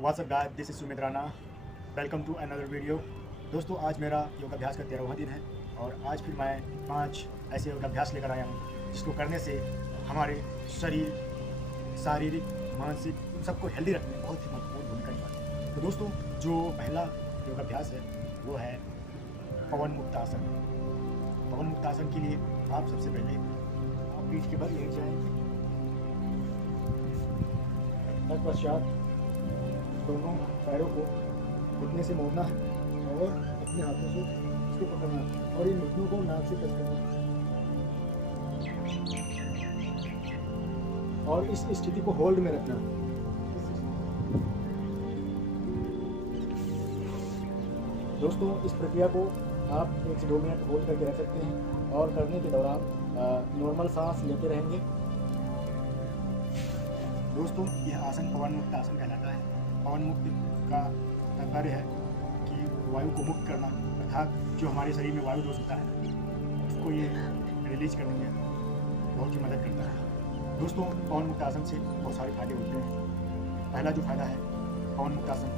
WhatsApp guys, this is Sumit Rana. Welcome to another video. दोस्तों, आज मेरा योगाभ्यास का 13वां दिन है और आज फिर मैं 5 ऐसे योगाभ्यास लेकर आया हूँ जिसको करने से हमारे शरीर, शारीरिक, मानसिक इन सबको हेल्दी रखने में बहुत ही महत्वपूर्ण भूमिका निभाती है। तो दोस्तों, जो पहला योगाभ्यास है वो है पवन मुक्त आसन। पवन मुक्त आसन के लिए आप सबसे पहले आप पीठ के बल लेट जाएंगे। तत्पश्चात दोनों पैरों को घुटने से मोड़ना है और अपने हाथों से इसको पकड़ना है और इन घुटनों को नाक से टच करना है और इस स्थिति को होल्ड में रखना है। दोस्तों, इस प्रक्रिया को आप 1 से 2 मिनट होल्ड करके रख सकते हैं और करने के दौरान नॉर्मल सांस लेते रहेंगे। दोस्तों, यह आसन पवन मुक्त आसन कहलाता है। पवन मुक्त का तात्पर्य है कि वायु को मुक्त करना, अर्थात जो हमारे शरीर में वायु दोष होता है उसको ये रिलीज करने में बहुत ही मदद करता है। दोस्तों, पवन मुक्त आसन से बहुत सारे फायदे होते हैं। पहला जो फायदा है, पवन मुक्त आसन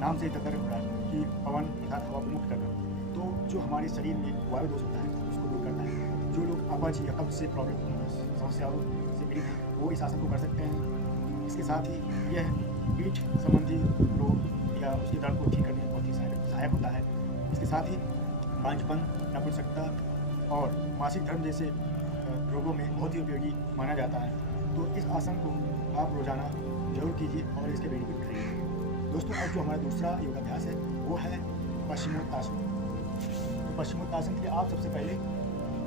नाम से ही तात्पर्य हो रहा है कि पवन अर्थात हवा को मुक्त करना, तो जो हमारे शरीर में वायु दोष होता है उसको दूर करता है। जो लोग अपच या कब्ज से प्रॉब्लम समस्याओं से पीड़ित हैं वो इस आसन को कर सकते हैं। इसके साथ ही यह पीठ संबंधी रोग या उसके दर्द को ठीक करने में बहुत ही सहायक होता है। इसके साथ ही बांझपन, नपुंसकता और मासिक धर्म जैसे रोगों में बहुत ही उपयोगी माना जाता है। तो इस आसन को आप रोजाना जरूर कीजिए और इसके बेनिफिट करिए। दोस्तों, अब जो हमारा दूसरा योगाभ्यास है वो है पश्चिमोत्तासन। तो पश्चिमोत्तासन के लिए आप सबसे पहले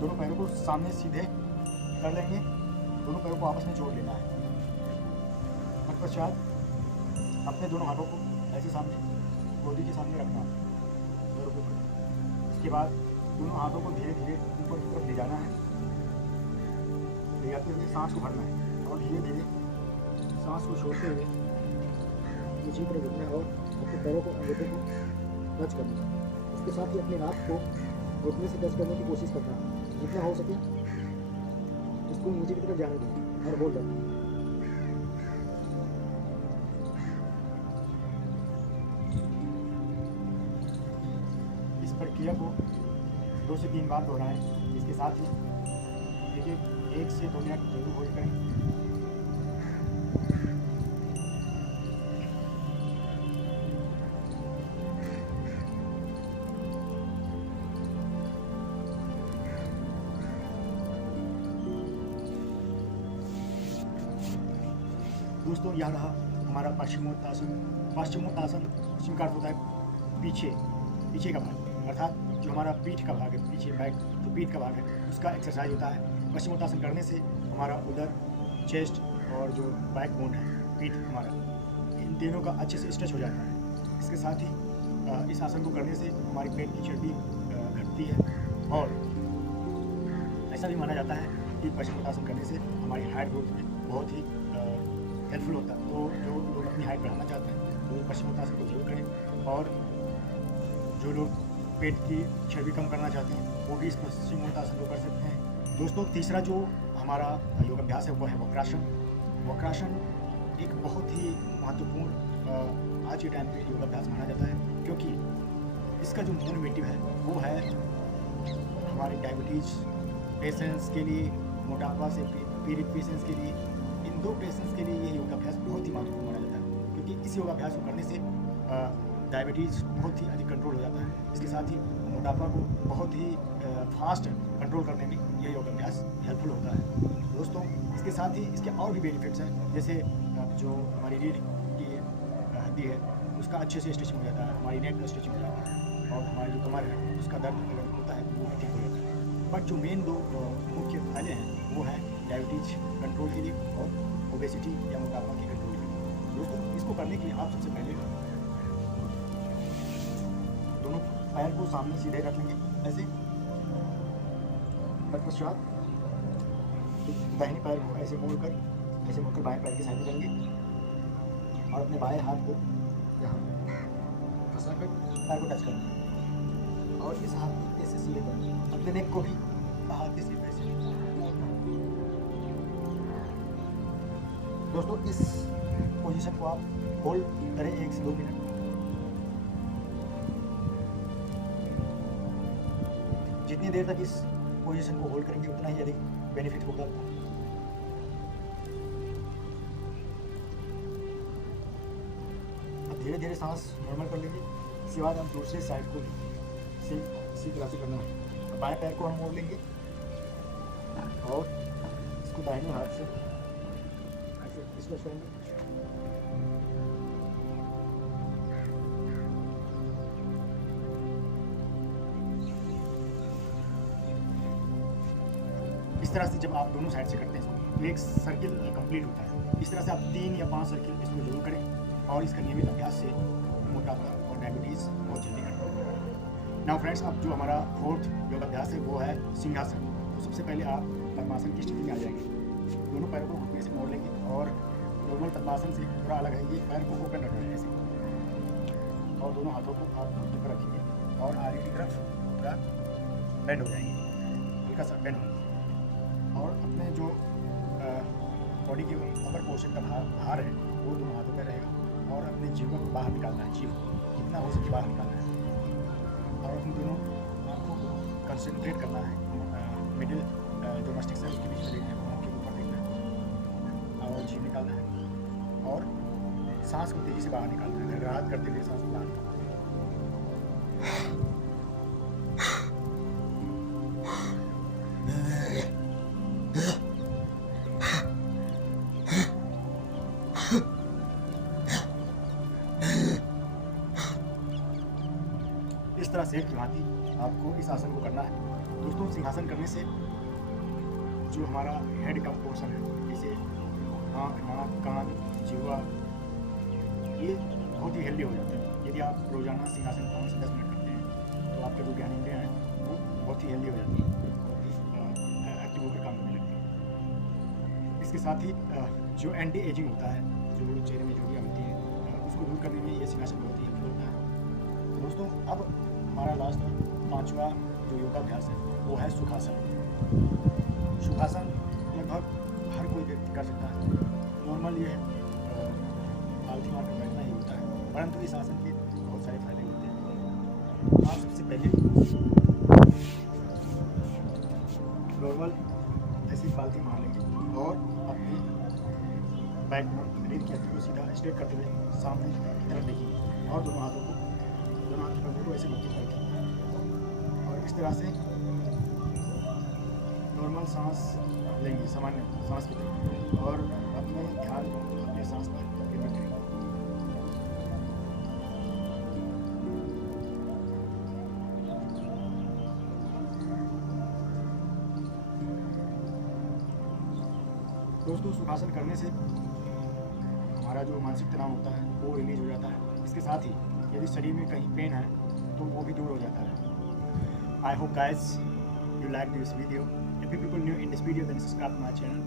दोनों पैरों को सामने सीधे कर लेंगे, दोनों पैरों को आपस में जोड़ लेना है। तत्पश्चात अपने दोनों हाथों को ऐसे सामने गोदी के सामने रखना है। इसके बाद दोनों हाथों को धीरे धीरे ऊपर की तरफ ले जाना है। ले जाते हुए सांस को भरना है और धीरे धीरे सांस को छोड़ते हुए नीचे पर रुकना है और अपने पैरों को, अंगूठे को टच करना है। इसके साथ ही अपने नाक को घुटने से टच करने की कोशिश करना है। जितना हो सके इसको नीचे की तरफ जाने दें और होल्ड रखें। प्रक्रिया को 2 से 3 बार दोहराएं। इसके साथ ही देखिए 1 से 2 मिनट जरूर होल्ड करें। दोस्तों, यह रहा हमारा पश्चिमोत्तासन। पश्चिमोत्तासन पश्चिम का अर्थ होता है पीछे का भाग, अर्थात जो हमारा पीठ का भाग है, पीछे बैक जो पीठ का भाग है उसका एक्सरसाइज होता है। पश्चिमोत्तासन करने से हमारा उदर, चेस्ट और जो बैक बोन है, पीठ हमारा, इन तीनों का अच्छे से स्ट्रेच हो जाता है। इसके साथ ही इस आसन को करने से हमारी पेट की चर्बी घटती है और ऐसा भी माना जाता है कि पश्चिमोत्तासन करने से हमारी हाइट ग्रोथ में बहुत ही हेल्पफुल होता है। तो जो लोग अपनी हाइट बढ़ाना चाहते हैं तो पश्चिमोत्तासन को जरूर करें और जो लोग पेट की चर्बी कम करना चाहते हैं वो भी इस पश्चिमोत्तासन को कर सकते हैं। दोस्तों, तीसरा जो हमारा योगाभ्यास है वो है वक्रासन। वक्रासन एक बहुत ही महत्वपूर्ण आज के टाइम पे योगाभ्यास माना जाता है, क्योंकि इसका जो मूल मोटिव है वो है हमारे डायबिटीज पेशेंट्स के लिए, मोटापा से पीड़ित पेशेंट्स के लिए, इन 2 पेशेंट्स के लिए ये योगाभ्यास बहुत ही महत्वपूर्ण माना जाता है, क्योंकि इस योगाभ्यास को करने से डायबिटीज़ बहुत ही अधिक कंट्रोल हो जाता है। इसके साथ ही मोटापा को बहुत ही फास्ट कंट्रोल करने में यह योगाभ्यास हेल्पफुल होता है। दोस्तों, इसके साथ ही इसके और भी बेनिफिट्स हैं, जैसे जो हमारी रीढ़ की हड्डी है उसका अच्छे से स्ट्रेचिंग हो जाता है, हमारी नेक का स्ट्रेचिंग हो जाता है और हमारी जो कमर है उसका दर्द अगर होता है वो भी ठीक हो जाता है। बट जो मेन 2 मुख्य फायदे हैं वो है डायबिटीज कंट्रोल के लिए और ओबेसिटी या मोटापा के कंट्रोल के लिए। दोस्तों, इसको करने के लिए आप सबसे पहले दोनों पैर को सामने सीधे रख लेंगे ऐसे। तत्पश्चात दाहिने पैर को ऐसे मोड़कर बाएं पैर के साइड में करेंगे और अपने बाएं हाथ को यहाँ फंसाकर पैर को टच करना है और इस हाथ को ऐसे सीधे कर अपने नेक को भी हाथ के सीधे से। दोस्तों, इस पोजीशन को आप होल्ड करें 1 से 2 मिनट। जितनी देर तक इस पोजीशन को होल्ड करेंगे उतना ही अधिक बेनिफिट होगा। अब धीरे धीरे सांस नॉर्मल कर लेंगे। इसके बाद हम दूसरे साइड को इसी तरह से करना है। बाएं पैर को हम मोड़ लेंगे और इसको दाहिने हाथ से ऐसे स्ट्रेच करेंगे। इस तरह से जब आप दोनों साइड से करते हैं तो एक सर्किल कंप्लीट होता है। इस तरह से आप 3 या 5 सर्किल इसको जरूर करें और इसका नियमित अभ्यास से मोटापा और डायबिटीज़ बहुत जल्दी घटता है। नाउ फ्रेंड्स, अब जो हमारा 4th योग अभ्यास है वो है सिंहासन। तो सबसे पहले आप पद्मासन की स्थिति में आ जाएंगे। दोनों पैरों को घुटने से मोड़ लेंगे और नॉर्मल पद्मासन से थोड़ा अलग है, ये पैर को ओपन रखना है ऐसे, और दोनों हाथों को आप घुटने पर रखेंगे और आगे की तरफ पूरा बेंड हो जाएंगे, हल्का सा बेंड होंगे। और अपने जो बॉडी के अपर पोर्शन का भार है वो दोनों हाथों में रहेगा और अपने जीवन को बाहर निकालना है, जीव जितना हो सके बाहर निकालना है। और अपने दोनों आंखों को कंसंट्रेट करना है, मिडिल जो मस्तिष्क है उसके बीच में देखना है, आँख के ऊपर देखना है और जीव निकालना है और सांस को तेज़ी से बाहर निकालना है, घरघराहट करते हुए सांस को बाहर निकालना है। इस तरह से भांति आपको इस आसन को करना है। दोस्तों, सिंहासन करने से जो हमारा हेड का पोर्शन है, जैसे आँख, नाक, कान, जीवा, ये बहुत ही हेल्दी हो जाता है। यदि आप रोजाना सिंहासन 5 से 10 मिनट करते हैं तो आपका जो ज्ञानेंद्रियाँ हैं वो बहुत ही हेल्दी हो जाती है, बहुत ही एक्टिव होकर काम करने लगती है। इसके साथ ही जो एंटी एजिंग होता है, जो चेहरे में झुर्रियाँ होती हैं, उसको दूर करने में ये सिंहासन बहुत ही हेल्पफुल होता है। तो दोस्तों, अब हमारा लास्ट 5वां जो योगाभ्यास है वो है सुखासन। सुखासन लगभग हर कोई व्यक्ति कर सकता है। नॉर्मल ये आलथी मार कर बैठना ही होता है, परंतु इस आसन के बहुत सारे फायदे होते हैं। आप सबसे पहले नॉर्मल ऐसी पालथी मार लेंगे और अपनी बैक शरीर की हड्डी को सीधा स्ट्रेट करते हुए सामने की तरफ देखिए और दोनों हाथों की कमर को ऐसे मुट्ठी पर रखें और इस तरह से नॉर्मल सांस लेंगे, सामान्य सांस की तरह, और अपने ध्यान अपने सांस पर केंद्रित करेंगे। दोस्तों, सुखासन करने से हमारा जो मानसिक तनाव होता है वो रिलीज हो जाता है। इसके साथ ही यदि शरीर में कहीं पेन है तो वो भी दूर हो जाता है। I hope guys you like this video. If you people new in this video, then subscribe to my channel.